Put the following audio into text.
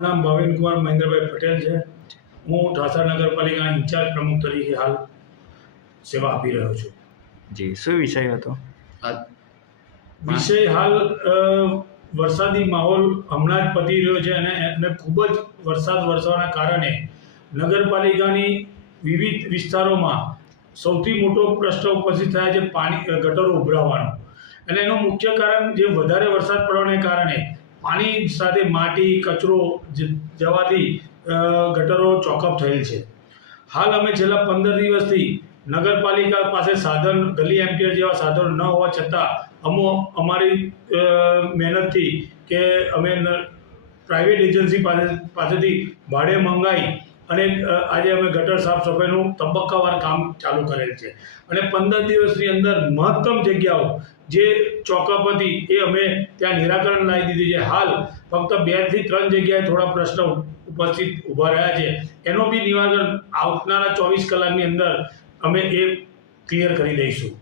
નામ ભાવિનકુમાર મહેન્દ્રભાઈ પટેલ છે। હું ઠાસર નગરપાલિકાના ઇન્ચાર્જ પ્રમુખ તરીકે હાલ સેવા આપી રહ્યો છું। જી, શું વિષય હતો? વિષય હાલ વરસાદી માહોલ હમણાં જ પતી રહ્યો છે અને ખૂબ જ વરસાદ વરસવાના કારણે નગરપાલિકાની વિવિધ વિસ્તારોમાં સૌથી મોટો પ્રશ્ન ઉપસ્થિત થાય છે ગટરો ઉભરાવાનો। અને એનું મુખ્ય કારણ જે વધારે વરસાદ પડવાને કારણે પાણી સાથે માટી કચરો જવાથી ગટરો ચોકઅપ થયેલ છે। હાલ અમે છેલ્લા 15 દિવસથી નગરપાલિકા પાસે સાધન ગલી એમ્પિયર જેવા સાધનો ન હોવા છતાં અમારી મહેનતથી કે અમે પ્રાઇવેટ એજન્સી પાસેથી ભાડે મંગાવી અને આજે અમે ગટર સાફ સફાઈનું તબક્કાવાર કામ ચાલુ કરેલ છે। અને 15 દિવસની અંદર મહત્તમ જગ્યાઓ જે ચોકઅપ હતી એ અમે ત્યાં નિરાકરણ લાવી દીધી છે। હાલ ફક્ત 2 થી 3 જગ્યાએ થોડા પ્રશ્ન ઉપસ્થિત ઊભા રહ્યા છે, એનો બી નિવારણ આવનારા 24 કલાકની અંદર અમે એ ક્લિયર કરી દઈશું।